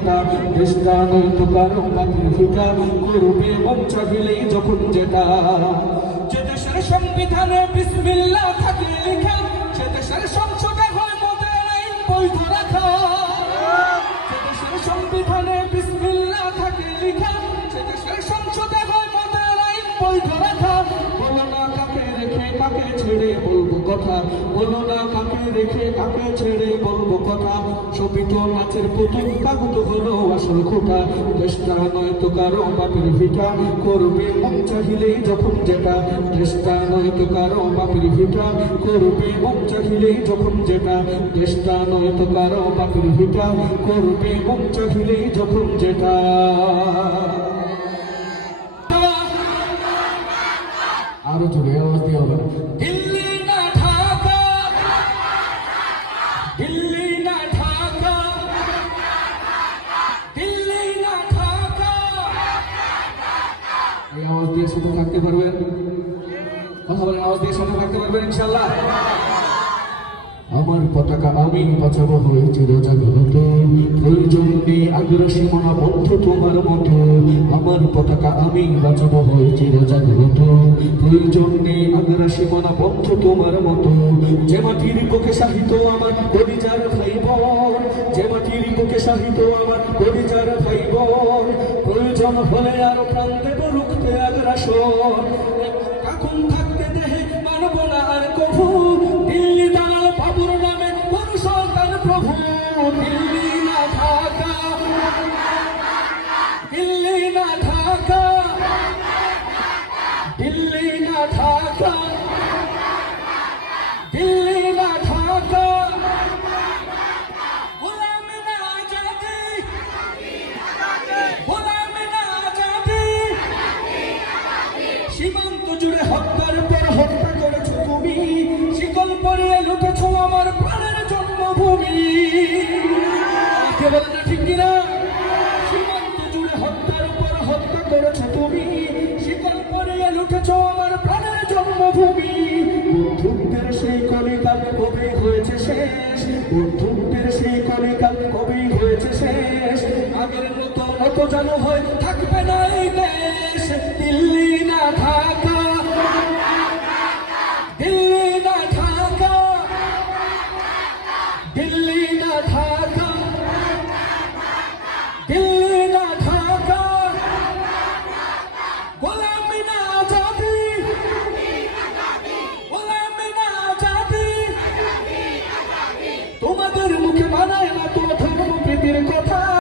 যেটা, দেশটা নয়তো কারো বাতিল ফিটা, করবে মন চাহিলেই যখন যেটা। যে দেশের সংবিধানে বিসমিল্লাহ থাকে লেখা, সে দেশের সংসদে হয় মদের আইন বৈধ রাখা। যে দেশের সংবিধানে বিসমিল্লাহ থাকে লেখা, সে দেশের সংসদে হয় মদের আইন বৈধ রাখা। বলো না কাকে রেখে কাকে ছেড়ে বলবো কথা, বলো না কাকে রেখে কাকে ছেড়ে বলবো কথা। সবই তো নাচের পুতুল, কাগজ হলো আসল খোটা, দেশটা নয়তো কারো বাপের ভিটা, করবে মন চাহিলেই যখন যেটা। দেশটা নয়তো কারো বাপের ভিটা, করবে মন চাহিলেই যখন যেটা। দেশটা নয়তো কারো বাপের ভিটা, করবে মন চাহিলেই যখন যেটা। আরো জোরে আওয়াজ দিয়ে হবে। দিল্লি না ঢাকা, দিল্লি না ঢাকা, দিল্লি না ঢাকা। এই আওয়াজ দিয়ে সাথে থাকতে পারবেন? কথা বলেন, আওয়াজ দিয়ে সাথে থাকতে পারবেন ইনশাআল্লাহ? আমার পতাকা আমি বাঁচাবো হয়েছে জাগ্রত, প্রয়োজন নেই আগ্রাসী মনা বন্ধ তোমার মতো। আমার পতাকা আমি বাঁচাবো হয়েছে জাগ্রত, প্রয়োজন নেই আগ্রাসী মনা বন্ধ তোমার মতো। যে মাটির বুকে সাহিত্য আমার কলিজার ভাই বোন, যে মাটির বুকে সাহিত্য আমার কলিজার ভাই বোন, প্রয়োজন হলে আরো প্রাণ দেব রুখতে আগ্রাসন। এখন থাকতে দেহে মানব না আর কভু, দিল্লি দালাল বাবুর নামে কোন সন্তান প্রভু। দিল্লি না ঢাকা, দিল্লি না ঢাকা, দিল্লি না ঢাকা, দিল্লি না ঢাকা। গোলামি না আজাদি, গোলামি না আজাদি। সীমান্ত জুড়ে হত্যার পর হত্যা করেছো তুমি, শিকল পরিয়ে লুটেছো আমার প্রাণের জন্মভূমি। কে বলে না ঠিক কিনা? সীমান্ত জুড়ে হত্যার পর হত্যা করেছো তুমি, শিকল পরিয়ে লুটেছো আমার প্রাণের জন্মভূমি। বন্ধুত্বের সেই কলিকাল কবে হয়েছে শেষ, বন্ধুত্বের সেই কলিকাল কবেই হয়েছে শেষ। আগের মতো নত জানো হয় থাকবে না এই দেশ। দিল্লি না ঢাকা, দিল্লি না ঢাকা, দিল্লি না ঢাকা, দিল্লি